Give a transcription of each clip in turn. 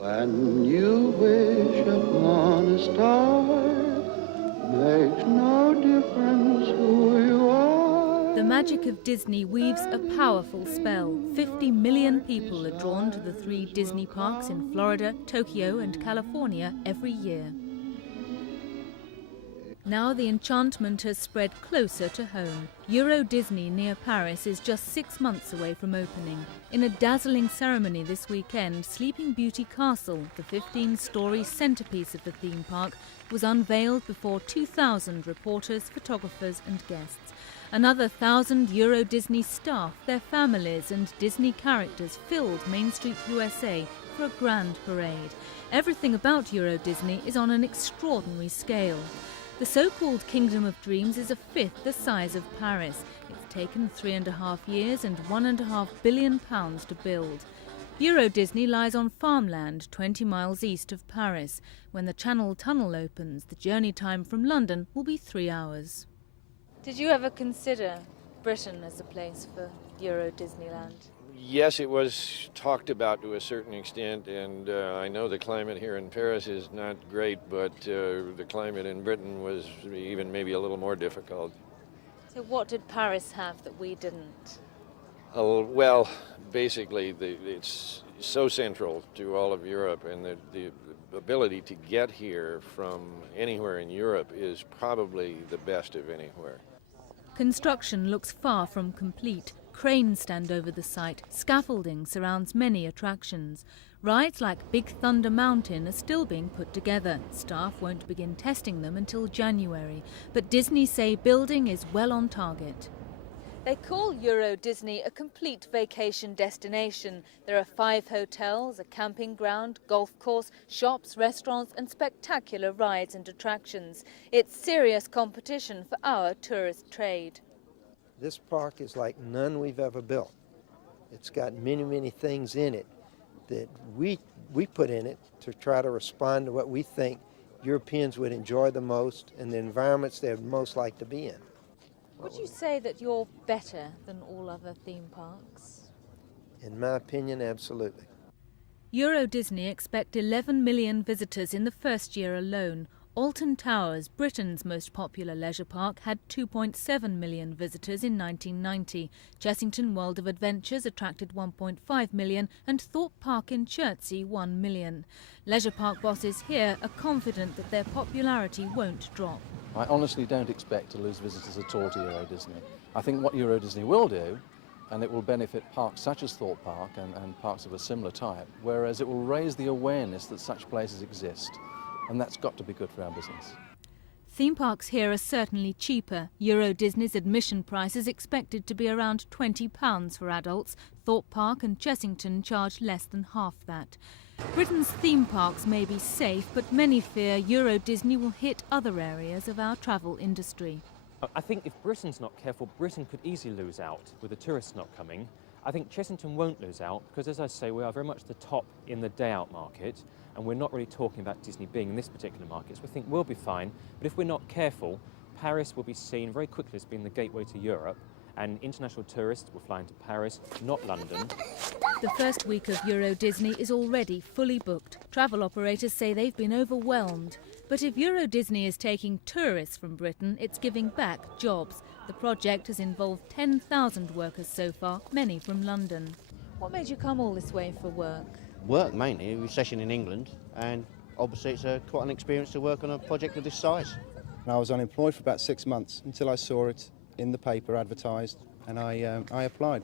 When you wish upon a star, makes no difference who you are. The magic of Disney weaves a powerful spell. 50 million people are drawn to the 3 Disney parks in Florida, Tokyo and California every year. Now the enchantment has spread closer to home. Euro Disney near Paris is just 6 months away from opening. In a dazzling ceremony this weekend, Sleeping Beauty Castle, the 15-storey centrepiece of the theme park, was unveiled before 2,000 reporters, photographers and guests. Another 1,000 Euro Disney staff, their families and Disney characters filled Main Street, USA for a grand parade. Everything about Euro Disney is on an extraordinary scale. The so-called Kingdom of Dreams is a fifth the size of Paris. It's taken 3.5 years and £1.5 billion to build. Euro Disney lies on farmland 20 miles east of Paris. When the Channel Tunnel opens, the journey time from London will be 3 hours. Did you ever consider Britain as a place for Euro Disneyland? Yes, it was talked about to a certain extent, and I know the climate here in Paris is not great, but the climate in Britain was even maybe a little more difficult. So what did Paris have that we didn't? Well, basically, it's so central to all of Europe, and the ability to get here from anywhere in Europe is probably the best of anywhere. Construction looks far from complete. Cranes stand over the site. Scaffolding surrounds many attractions. Rides like Big Thunder Mountain are still being put together. Staff won't begin testing them until January. But Disney say building is well on target. They call Euro Disney a complete vacation destination. There are 5 hotels, a camping ground, golf course, shops, restaurants and spectacular rides and attractions. It's serious competition for our tourist trade. This park is like none we've ever built. It's got many, many things in it that we put in it to try to respond to what we think Europeans would enjoy the most and the environments they would most like to be in. Would you say that you're better than all other theme parks? In my opinion, absolutely. Euro Disney expect 11 million visitors in the first year alone. Alton Towers, Britain's most popular leisure park, had 2.7 million visitors in 1990. Chessington World of Adventures attracted 1.5 million and Thorpe Park in Chertsey 1 million. Leisure park bosses here are confident that their popularity won't drop. I honestly don't expect to lose visitors at all to Euro Disney. I think what Euro Disney will do, and it will benefit parks such as Thorpe Park and parks of a similar type, whereas it will raise the awareness that such places exist. And that's got to be good for our business. Theme parks here are certainly cheaper. Euro Disney's admission price is expected to be around £20 for adults. Thorpe Park and Chessington charge less than half that. Britain's theme parks may be safe, but many fear Euro Disney will hit other areas of our travel industry. I think if Britain's not careful, Britain could easily lose out with the tourists not coming. I think Chessington won't lose out because, as I say, we are very much the top in the day-out market. And we're not really talking about Disney being in this particular market, so we think we'll be fine. But if we're not careful, Paris will be seen very quickly as being the gateway to Europe, and international tourists will fly into Paris, not London. The first week of Euro Disney is already fully booked. Travel operators say they've been overwhelmed. But if Euro Disney is taking tourists from Britain, it's giving back jobs. The project has involved 10,000 workers so far, many from London. What made you come all this way for work? Work mainly, recession in England, and obviously it's quite an experience to work on a project of this size. I was unemployed for about 6 months until I saw it in the paper advertised, and I applied.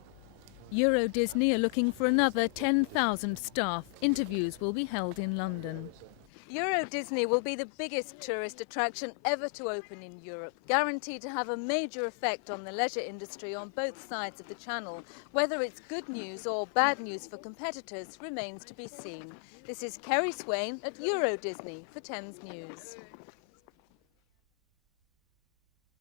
Euro Disney are looking for another 10,000 staff. Interviews will be held in London. Euro Disney will be the biggest tourist attraction ever to open in Europe, guaranteed to have a major effect on the leisure industry on both sides of the channel. Whether it's good news or bad news for competitors remains to be seen. This is Kerry Swain at Euro Disney for Thames News.